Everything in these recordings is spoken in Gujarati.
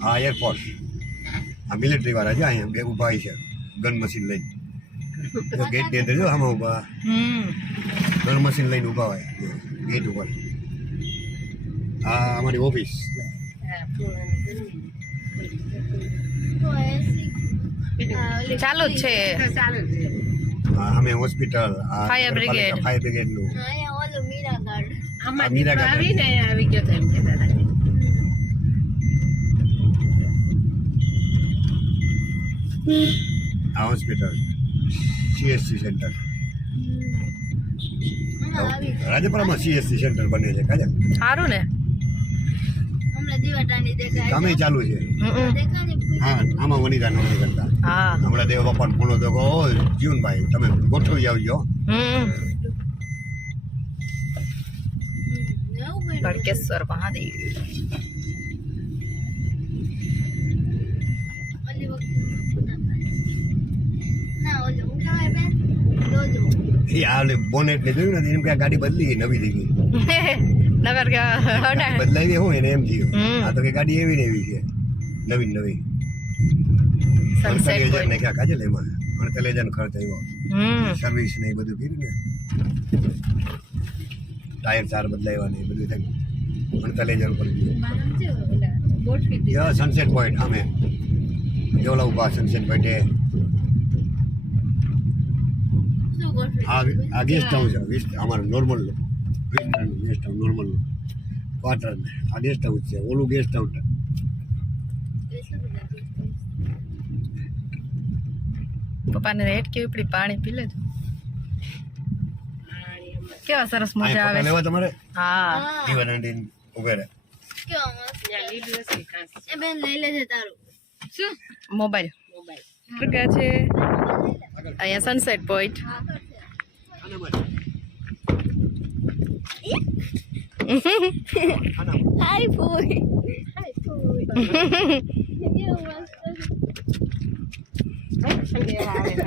હા એરફોર્સ આ મિલિટરી વાળા છે અહીંયા બે ઊભા છે ગન મશીન લઈને તો ગેટની અંદર જો આમાં ઊભા ગન મશીન લઈને ઊભા હોય ગેટ ઉપર આ અમારી ઓફિસ ચાલુ જ છે હા અમે હોસ્પિટલ ફાયર બ્રિગેડનું આવી ગયો તો એમ કહેતા હતા આ હોસ્પિટલ સીએસસી સેન્ટર રાજપરામાં સીએસસી સેન્ટર બને છે કાજે સારું ને કામે ચાલુ છે હા આમાં વનિતા નોકરી કરતા હા હમણાં દેવ બાપાને ફોન હતો કે ઓ જીવનભાઈ તમે ગોઠવી આવજો તડકેશ્વર મહાદેવ એ આ બોનેટ ને જોયું ને એમ કે આ ગાડી બદલી ગઈ નવી થઈ ગઈ નગર બદલાવી હોય એને એમ થયું આ તો કે ગાડી એવી ને એવી છે નવી નવી સનસેટ ને ક્યાં કાજલ એમાં 48,000 ખર્ચ આવ્યો સર્વિસ ને એ બધું કર્યું ને ટાયર ચાર બદલાવ્યા ને એ બધું થયું 48,000 પર ગયું સનસેટ પોઈન્ટ અમે જેવલા ઉભા સનસેટ પોઈન્ટ આ ગેસ્ટ હાઉસ છે અમારું normal guest house normal quarter આ ગેસ્ટ હાઉસ છે ઓલું ગેસ્ટ હાઉસ પપ્પાને રેટ કેવી પડી પાણી પી લેજો કેવા સરસ મજા આવે લેવા તમારે હા દીવાનંદી ઉભે રહે મોબાઈલ છે અહીંયા સનસેટ પોઈન્ટ હાય બોય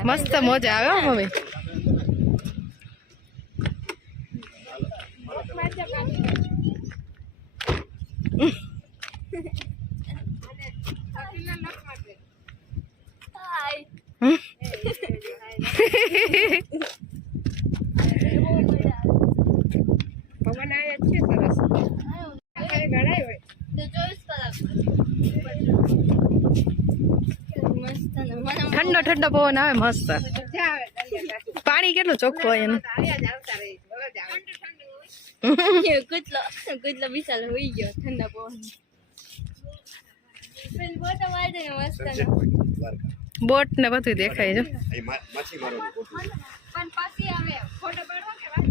મસ્ત મજા આવે હો હવે પવન આવે છે સરસ ગણાય હોય ઠંડો ઠંડો પવન આવે મસ્ત પાણી કેટલું ચોખ્ખું હોય એનું કેટલો વિશાલ હોઈ ગયો ઠંડા પવન બોટ ને બધું દેખાય છે પણ પછી આવે ફોટો પાડવા કે વાત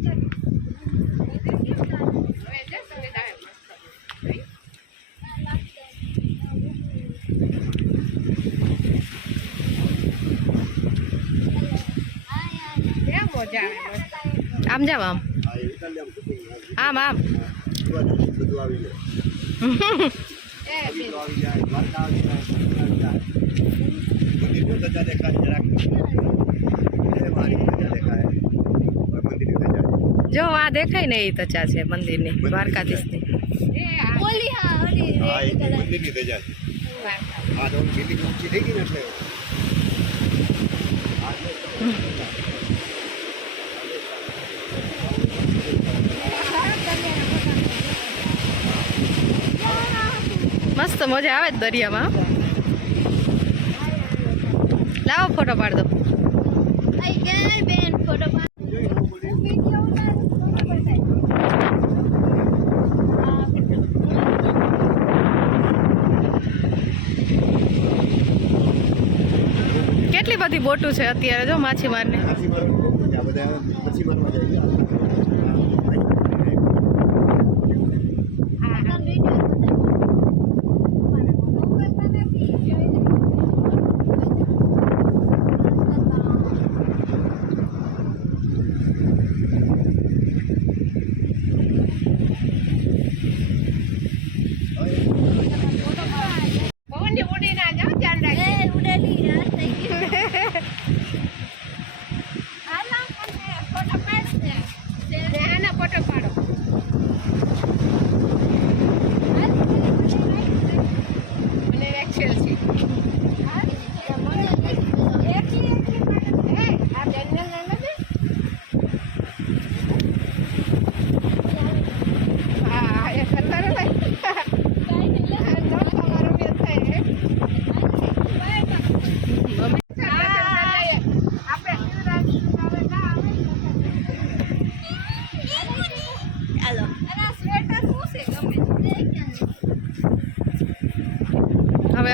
આમ જાવ આમ આમ આમ જો આ દેખાય ને એ તચા છે મંદિરની દ્વારકાધીશની બોલી હા મંદિરની ધજા છે આ તો કેટલી ઊંચી થઈ ગઈ ને એટલે મસ્ત મજા આવે દરિયામાં લાવો ફોટો પાડ દો બેન ફોટો કેટલી બધી બોટું છે અત્યારે જો માછીમારને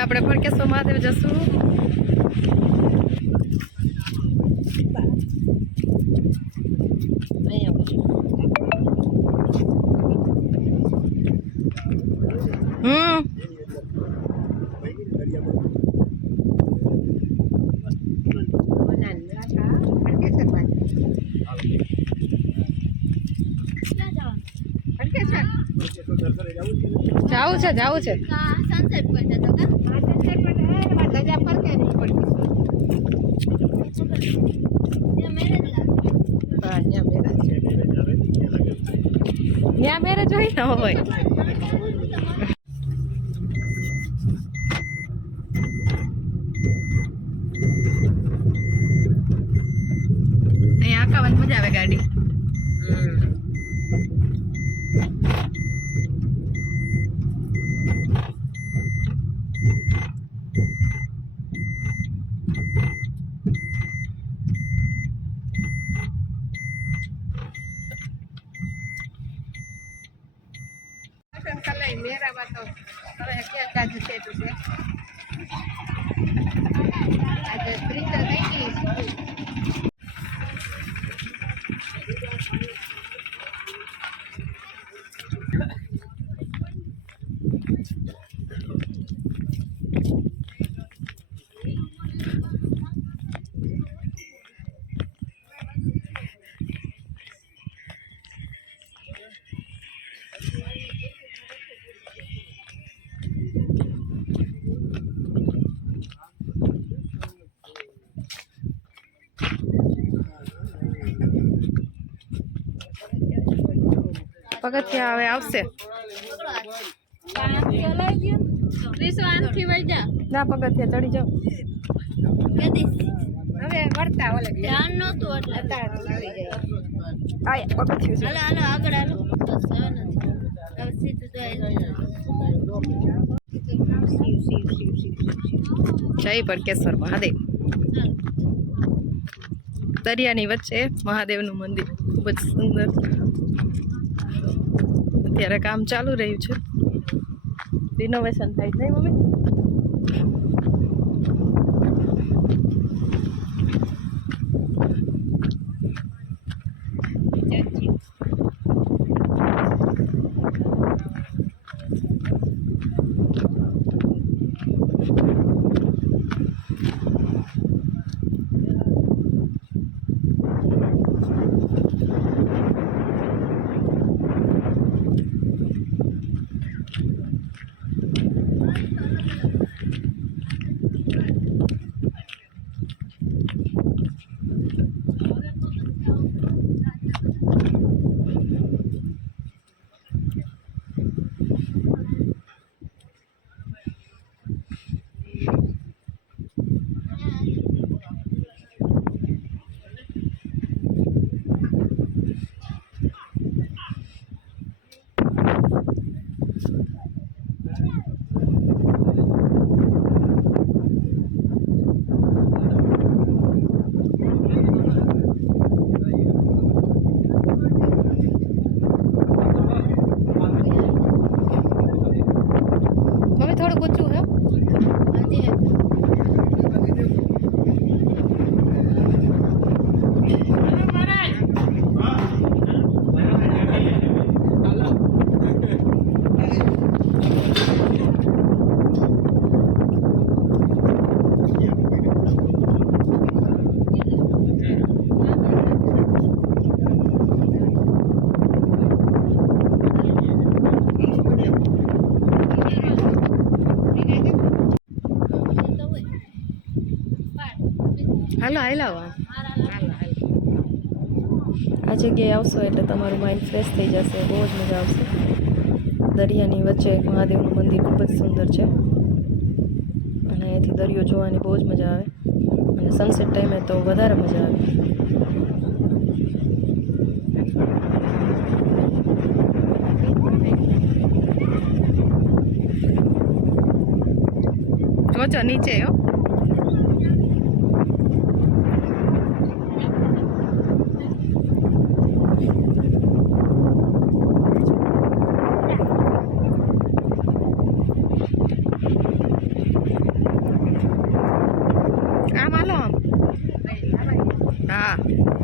આપણે ફડકેશ્વર મહાદેવ જશું. જાવું છે સનસેટ પોઈન્ટ હતો કા ધજા પર કે નહીં પડતી ત્યાં મેરેજ લાગે. હા ત્યાં મેરા છે ત્યાં મેરેજ હોય ને હોય. અહીંયા આકાવાની મજા આવે ગાડી. કલાઈ મેરામાં તો હવે ક્યાં કાજ છે તું છે આજે પ્રિન્ટર થઈ ગઈ. પગથિયા હવે આવશે. ના પગથિયા ચડી જાઓ. હવે વળતા ઓલે ધ્યાન નહોતું એટલે અત્યારે આવી જાય. આયા પગથિયું છે. હાલો આગળ હાલો. બસ હવે નથી. હવે સીધું તો જય પડકેશ્વર મહાદેવ. દરિયાની વચ્ચે મહાદેવનું મંદિર ખૂબ જ સુંદર. અત્યારે કામ ચાલુ રહ્યું છે. રિનોવેશન થાય છે નહીં મમ્મી? થોડુંક ઊંચું હે. હાલો હાલો આ જગ્યાએ આવશો એટલે તમારું માઇન્ડ ફ્રેશ થઈ જશે. બહુ જ મજા આવશે. દરિયાની વચ્ચે મહાદેવનું મંદિર ખૂબ જ સુંદર છે અને અહીંયાથી દરિયો જોવાની બહુ જ મજા આવે અને સનસેટ ટાઈમે તો વધારે મજા આવે. જોજો નીચે હો.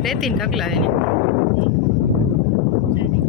રેતી ને ઢગલા એને ચાલી